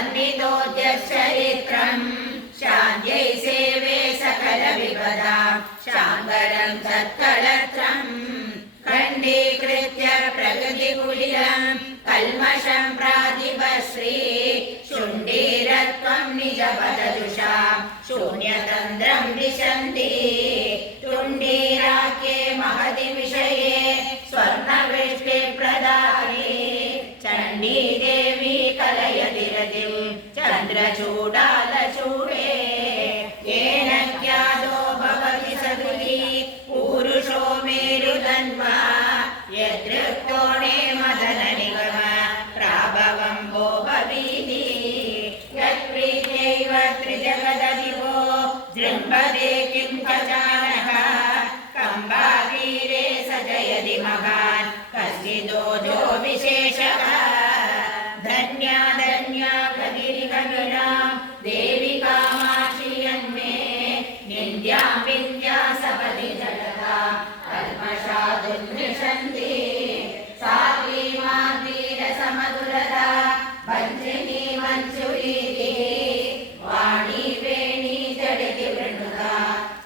वर्णितोद्यश्चरित्रम् शान्त्यै सेवे सकल विपदां शाङ्गरं तत्कलत्रम् खण्डीकृत्य प्रकृतिकुटिलं कल्मषं प्रातिपश्री शुण्डीरत्वं निजपदजुषां शून्यतन्त्रं विशन्ति तुण्डीराख्ये महति विषये स्वर्णवृष्टिप्रदाये चण्डी देवी कलयति रतिं चन्द्रचूडालचूडे येन ख्यातो भवति सदुली पूरुषो मेरुधन्वा यदृक्कोणे मदननिगम प्राभवं वो भवीति यत्प्रीत्यैव त्रिजगदधिपो जृम्भते किं खजानः कम्बावीरे स जयति महान् कश्चिदोजो विशेषः धन्या धन्या कगिरिकगिरां देवी कामाक्षि यन्मे निन्द्यां विन्द्या सपदि जगता कल्मषादुन्निषन्ति सात्वी माद्री रसमधुरता भञ्जिनी मञ्जुरीति वाणी वेणी जडिति वृणुता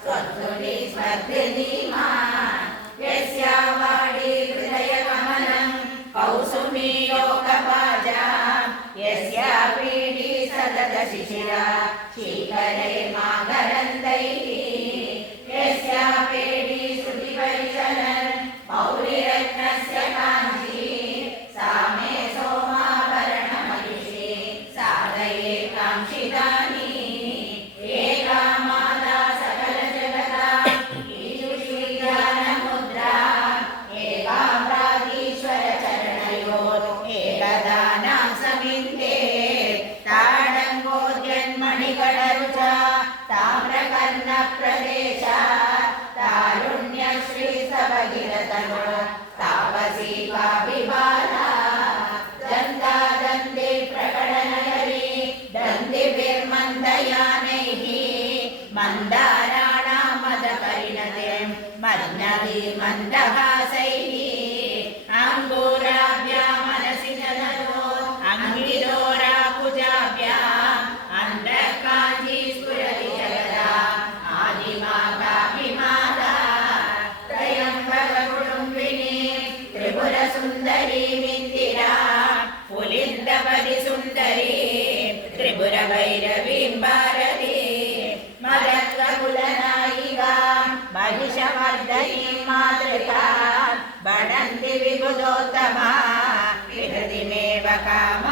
स्वधुनी स्पर्धिनी मा यस्या वाणी हृदयकमलं कौसुमी लोकपाजा यस्या पीडी सतत शिशिरा शीकरे मागरन्दैः यस्या पेडी श्रुतिपरिचलन् मौलिरत्नस्य काञ्ची सा मे सोमाभरणमहिषी साधये काङ्क्षितानि एका माता सकलजगता ईजुषी ध्यानमुद्रा एका प्रागीश्वरचरणयोः एकदाना समिन्ते ताडङ्गोद्यन्मणिकडरुचा ताम्रकर्णप्रदेश तारुण्यश्री सभगिरतनो तापसी काभिबाला दन्तादन्ते प्रकटनगरी दन्तिभिर्मन्दयानैः मन्दाराणां मदपरिणतिं मन्नति मन्दहासैः अङ्गूराभ्यां मनसि जनरो अङ्गिरोराकुजाभ्याम् अन्तःकाञ्ची स्फुरति जगदा आदिमाकाभिमाला त्रयम्बककुटुम्बिनी त्रिपुरसुन्दरी मिन्दिरा पुलिन्दपदि सुन्दरी त्रिपुरभैरवीं भारती मदत्वकुलनायिकां महिषमर्दनीं मातृकां वदन्ति विबुधोत्तमा विहृतिमेव कामा